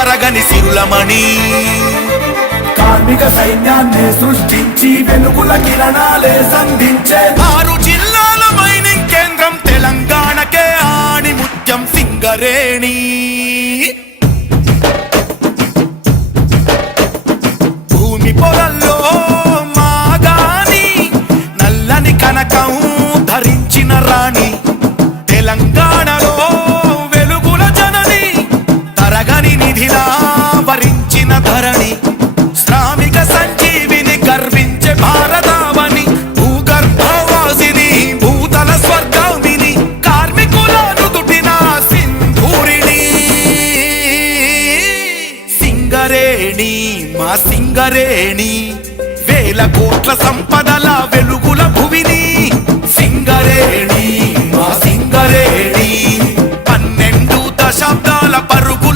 తరగని సిరులమణి కార్మిక సైన్యాన్ని సృష్టించి వెలుగుల కిరణాలే సంధించే 6 జిల్లాల మైనింగ్ కేంద్రం తెలంగాణకే ఆణి ముత్యం సింగరేణి భూమి పొరల్లో మాగాని నల్లని కనకం ధరించిన రాణి తెలంగాణలో వెలుగుల జనని తరగని నిధిలా వరించిన ధరణి శ్రామిక సంజీవిని గర్వించే భారతావని భూగర్భవాసిని భూతల స్వర్గామిని కార్మికుల నుదుటిన సింధూరిణి సింగరేణి మా సింగరేణి వేల కోట్ల సంపదల వెలుగుల భువిని సింగరేణి మా సింగరేణి 12 దశాబ్దాల పరుగు